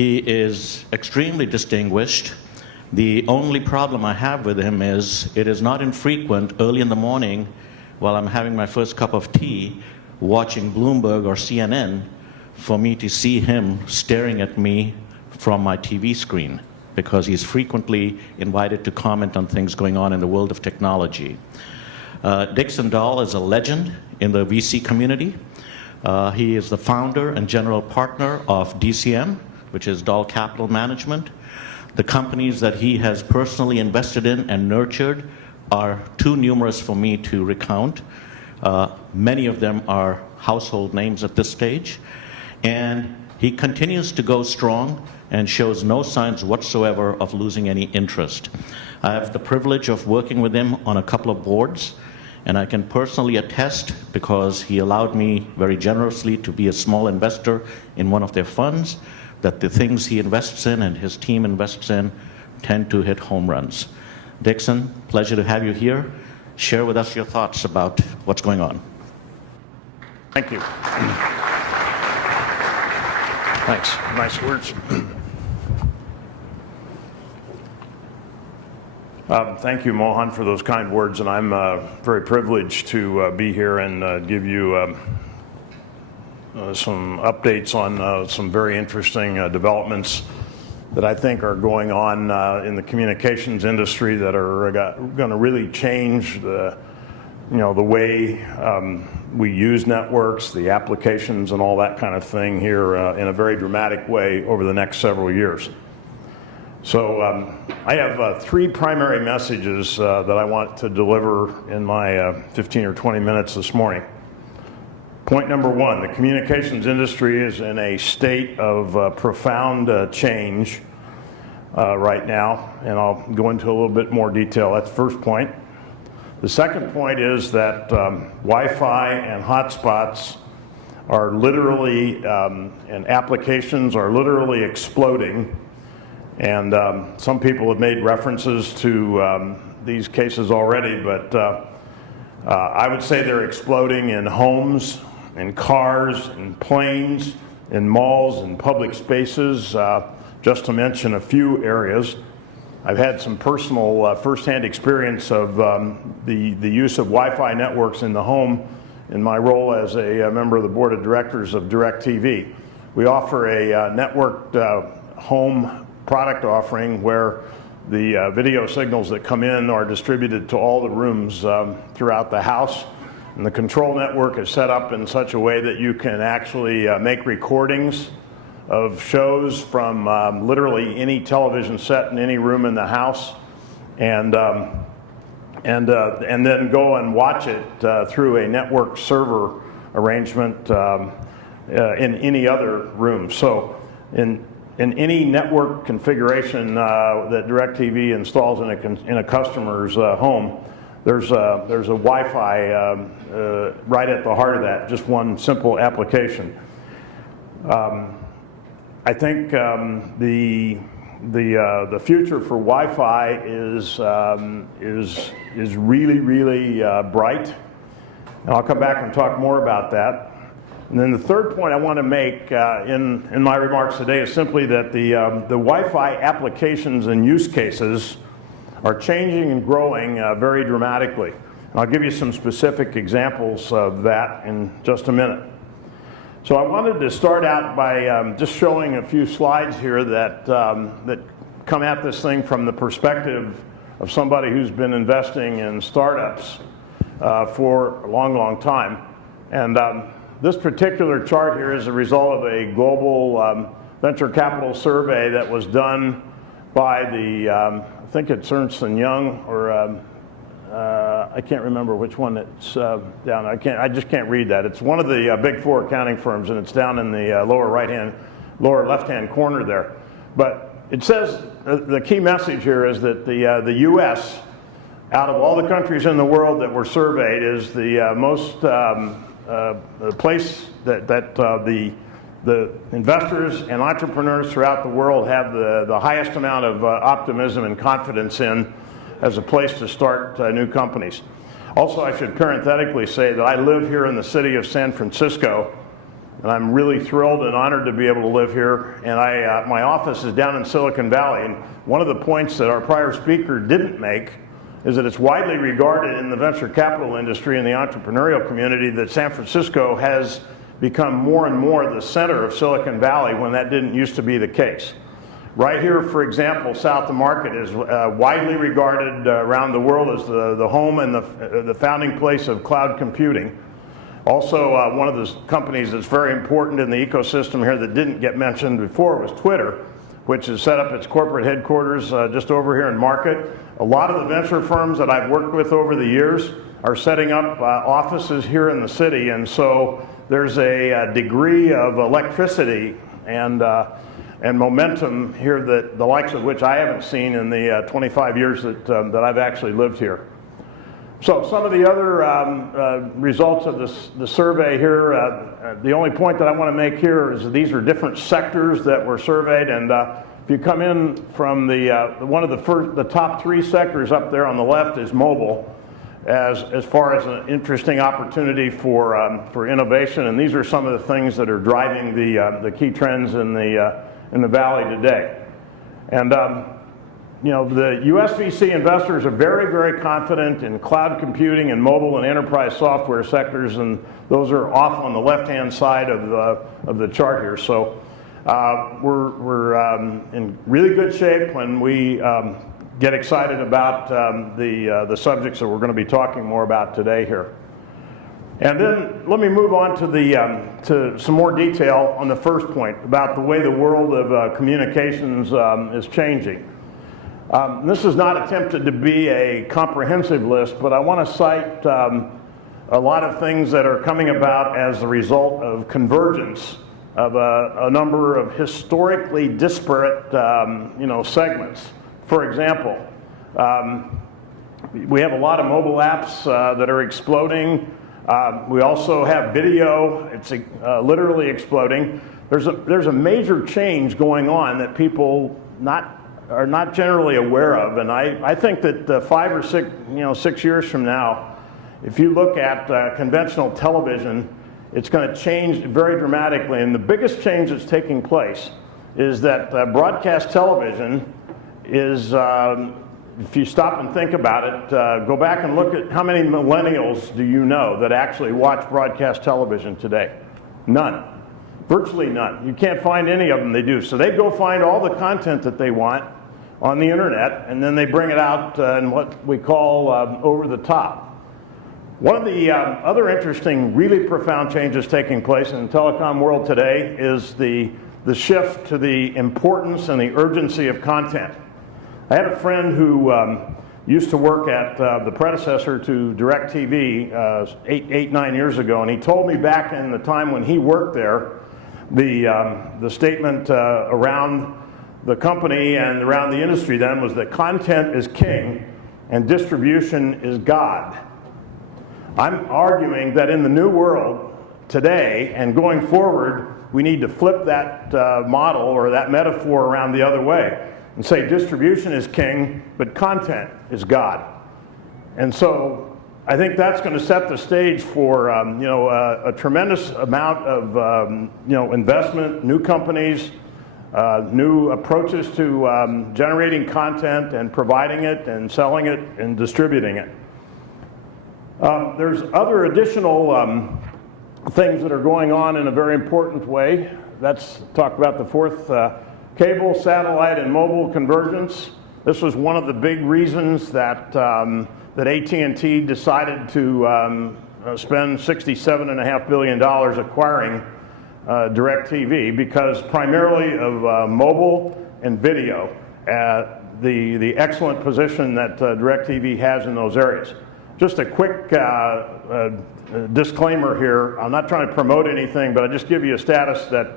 He is extremely distinguished. The only problem I have with him is it is not infrequent early in the morning while I'm having my first cup of tea watching Bloomberg or CNN for me to see him staring at me from my TV screen, because he's frequently invited to comment on things going on in the world of technology. Dixon Doll is a legend in the VC community. He is the founder and general partner of DCM, which is Doll Capital Management. The companies that he has personally invested in and nurtured are too numerous for me to recount. Many of them are household names at this stage. And he continues to go strong and shows no signs whatsoever of losing any interest. I have the privilege of working with him on a couple of boards, and I can personally attest, because he allowed me very generously to be a small investor in one of their funds, that the things he invests in and his team invests in tend to hit home runs. Dixon, pleasure to have you here. Share with us your thoughts about what's going on. Thank you. Thanks. Nice words. Thank you, Mohan, for those kind words, and I'm very privileged to be here and give you some updates on some very interesting developments that I think are going on in the communications industry that are going to really change the way we use networks, the applications, and all that kind of thing here in a very dramatic way over the next several years. So I have three primary messages that I want to deliver in my 15 or 20 minutes this morning. Point number one, the communications industry is in a state of profound change right now, and I'll go into a little bit more detail. That's the first point. The second point is that Wi-Fi and hotspots are literally, and applications are literally exploding. And some people have made references to these cases already, but I would say they're exploding in homes, in cars, in planes, in malls, in public spaces, just to mention a few areas. I've had some personal firsthand experience of the use of Wi-Fi networks in the home in my role as a member of the board of directors of DirecTV. We offer a networked home product offering where the video signals that come in are distributed to all the rooms throughout the house. And the control network is set up in such a way that you can actually make recordings of shows from literally any television set in any room in the house, and then go and watch it through a network server arrangement in any other room. So in any network configuration that DirecTV installs in a customer's home, there's a Wi-Fi right at the heart of that, just one simple application. I think the future for Wi-Fi is really bright, and I'll come back and talk more about that. And then the third point I want to make in my remarks today is simply that the Wi-Fi applications and use cases are changing and growing very dramatically. And I'll give you some specific examples of that in just a minute. So I wanted to start out by just showing a few slides here that come at this thing from the perspective of somebody who's been investing in startups for a long time. And this particular chart here is a result of a global venture capital survey that was done by the, I think it's Ernst & Young, or I can't remember which one it's down. I just can't read that. It's one of the big four accounting firms, and it's down in the lower left-hand corner there. But it says the key message here is that the U.S., out of all the countries in the world that were surveyed, is the most the place that the investors and entrepreneurs throughout the world have the highest amount of optimism and confidence in as a place to start new companies. Also, I should parenthetically say that I live here in the city of San Francisco, And I'm really thrilled and honored to be able to live here. And my office is down in Silicon Valley. And one of the points that our prior speaker didn't make is that it's widely regarded in the venture capital industry and the entrepreneurial community that San Francisco has become more and more the center of Silicon Valley when that didn't used to be the case. Right here, for example, South of Market is widely regarded around the world as the home and the founding place of cloud computing. Also, one of the companies that's very important in the ecosystem here that didn't get mentioned before was Twitter, which has set up its corporate headquarters just over here in Market. A lot of the venture firms that I've worked with over the years are setting up offices here in the city, and so there's a degree of electricity and momentum here that the likes of which I haven't seen in the 25 years that I've actually lived here. So some of the other results of the survey here, the only point that I want to make here is that these are different sectors that were surveyed, and if you come in from one of the top 3 sectors up there on the left is mobile, as far as an interesting opportunity for innovation, and these are some of the things that are driving the key trends in the valley today. And you know, the US VC investors are very, very confident in cloud computing and mobile and enterprise software sectors, and those are off on the left-hand side of the chart here. So we're in really good shape when we get excited about the subjects that we're going to be talking more about today here. And then let me move on to some more detail on the first point about the way the world of communications is changing. This is not attempted to be a comprehensive list, but I want to cite a lot of things that are coming about as a result of convergence of a number of historically disparate segments. For example, we have a lot of mobile apps that are exploding. We also have video. It's literally exploding. There's a major change going on that people are not generally aware of, and I think that 5 or 6 years from now, if you look at conventional television, it's going to change very dramatically. And the biggest change that's taking place is that broadcast television is, if you stop and think about it, go back and look at how many millennials do you know that actually watch broadcast television today? None. Virtually none. You can't find any of them they do. So they go find all the content that they want on the internet, and then they bring it out in what we call over the top. One of the other interesting, really profound changes taking place in the telecom world today is the shift to the importance and the urgency of content. I had a friend who used to work at the predecessor to DirecTV 9 years ago, and he told me back in the time when he worked there, the statement around the company and around the industry then was that content is king and distribution is God. I'm arguing that in the new world today and going forward, we need to flip that model or that metaphor around the other way and say distribution is king, but content is God. And so I think that's going to set the stage for a tremendous amount of investment, new companies, new approaches to generating content and providing it and selling it and distributing it. There's other additional things that are going on in a very important way. Let's talk about the fourth, cable, satellite, and mobile convergence. This was one of the big reasons that AT&T decided to spend $67.5 billion acquiring DirecTV, because primarily of mobile and video, the excellent position that DirecTV has in those areas. Just a quick disclaimer here. I'm not trying to promote anything, but I'll just give you a status that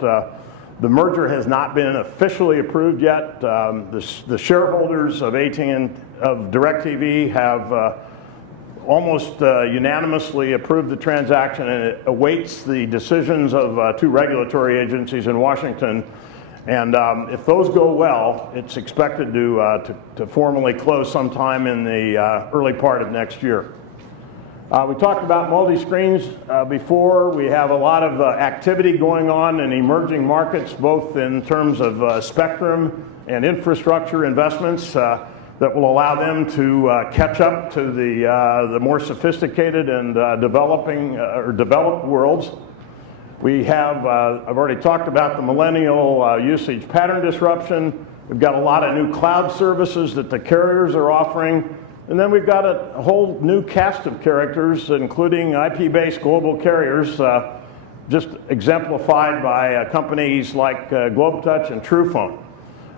the merger has not been officially approved yet. The shareholders of DirecTV have almost unanimously approved the transaction, and it awaits the decisions of 2 regulatory agencies in Washington. And if those go well, it's expected to formally close sometime in the early part of next year. We talked about multi-screens before. We have a lot of activity going on in emerging markets, both in terms of spectrum and infrastructure investments that will allow them to catch up to the more sophisticated and developed worlds. We have, I've already talked about the millennial usage pattern disruption. We've got a lot of new cloud services that the carriers are offering. And then we've got a whole new cast of characters, including IP-based global carriers, just exemplified by companies like GlobeTouch and TruePhone.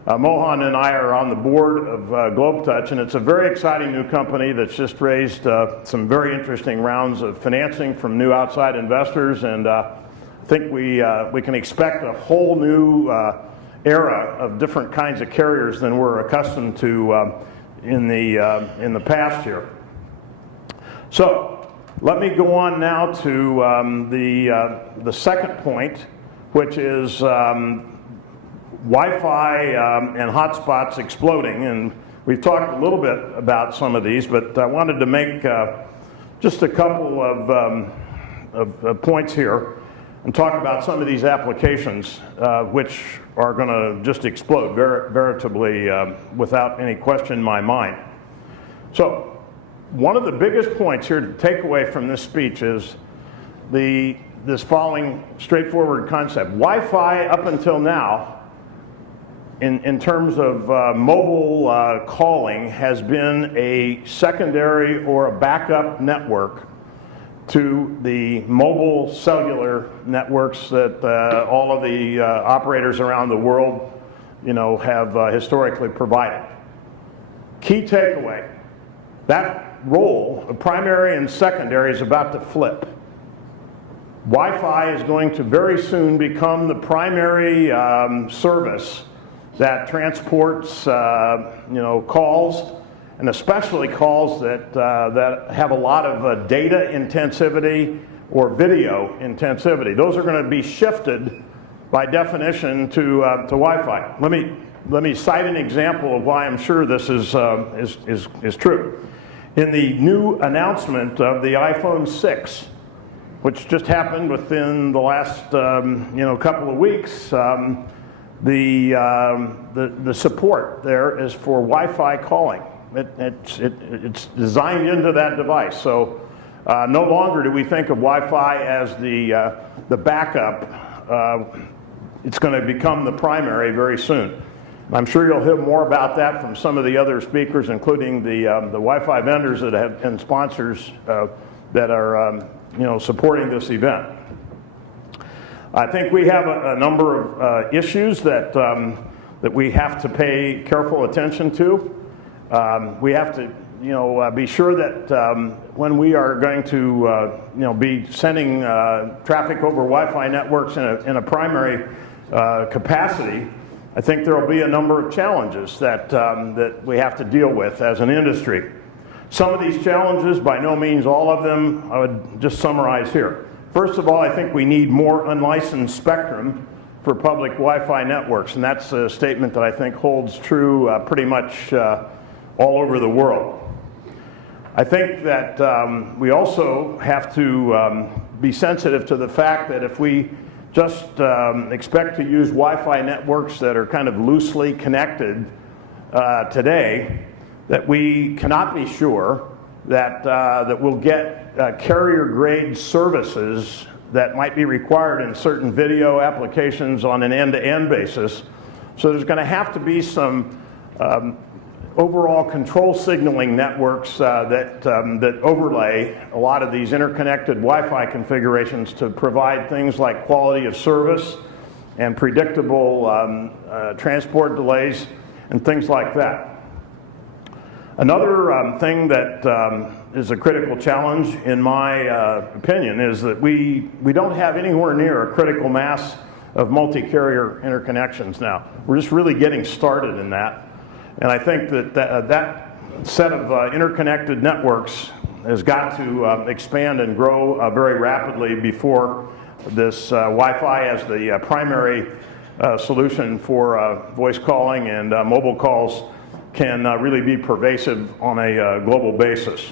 Mohan and I are on the board of GlobeTouch, and it's a very exciting new company that's just raised some very interesting rounds of financing from new outside investors, and I think we can expect a whole new era of different kinds of carriers than we're accustomed to in the past here. So let me go on now to the second point, which is Wi-Fi and hotspots exploding. And we've talked a little bit about some of these, but I wanted to make just a couple of points here and talk about some of these applications which are going to just explode veritably without any question in my mind. So one of the biggest points here to take away from this speech is this following straightforward concept. Wi-Fi up until now, in terms of mobile calling, has been a secondary or a backup network to the mobile cellular networks that all of the operators around the world, have historically provided. Key takeaway: that role of primary and secondary is about to flip. Wi-Fi is going to very soon become the primary service that transports, calls, and especially calls that have a lot of data intensivity or video intensivity. Those are going to be shifted by definition to Wi-Fi. Let me cite an example of why I'm sure this is true. In the new announcement of the iPhone 6, which just happened within the last couple of weeks, the support there is for Wi-Fi calling. It's designed into that device. So no longer do we think of Wi-Fi as the backup. It's going to become the primary very soon. I'm sure you'll hear more about that from some of the other speakers, including the Wi-Fi vendors that have and sponsors that are supporting this event. I think we have a number of issues that we have to pay careful attention to. We have to, be sure that when we are going to, be sending traffic over Wi-Fi networks in a primary capacity, I think there will be a number of challenges that we have to deal with as an industry. Some of these challenges, by no means all of them, I would just summarize here. First of all, I think we need more unlicensed spectrum for public Wi-Fi networks, and that's a statement that I think holds true pretty much all over the world. I think that we also have to be sensitive to the fact that if we just expect to use Wi-Fi networks that are kind of loosely connected today, that we cannot be sure that we'll get carrier-grade services that might be required in certain video applications on an end-to-end basis. So there's going to have to be some overall control signaling networks that overlay a lot of these interconnected Wi-Fi configurations to provide things like quality of service and predictable transport delays and things like that. Another thing that is a critical challenge, in my opinion, is that we don't have anywhere near a critical mass of multi-carrier interconnections now. We're just really getting started in that. And I think that set of interconnected networks has got to expand and grow very rapidly before this Wi-Fi as the primary solution for voice calling and mobile calls can really be pervasive on a global basis.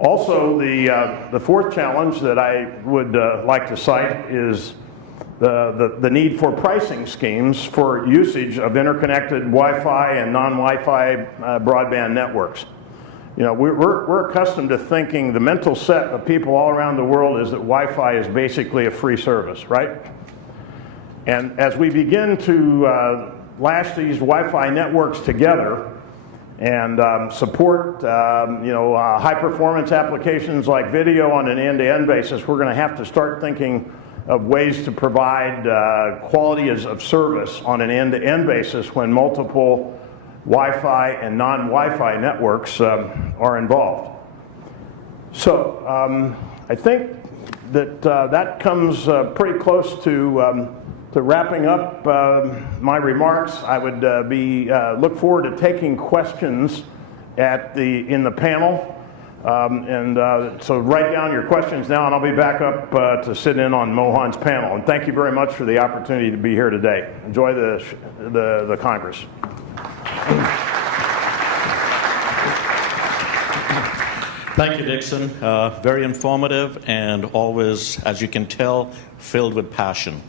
Also, the fourth challenge that I would like to cite is the need for pricing schemes for usage of interconnected Wi-Fi and non-Wi-Fi broadband networks. You know, we're accustomed to thinking, the mental set of people all around the world is that Wi-Fi is basically a free service, right? And as we begin to lash these Wi-Fi networks together and support high-performance applications like video on an end-to-end basis, we're going to have to start thinking of ways to provide quality of service on an end-to-end basis when multiple Wi-Fi and non-Wi-Fi networks are involved. So I think that that comes pretty close to wrapping up my remarks. I would look forward to taking questions in the panel. So write down your questions now, and I'll be back up to sit in on Mohan's panel. And thank you very much for the opportunity to be here today. Enjoy the Congress. Thank you, Dixon. Very informative and always, as you can tell, filled with passion.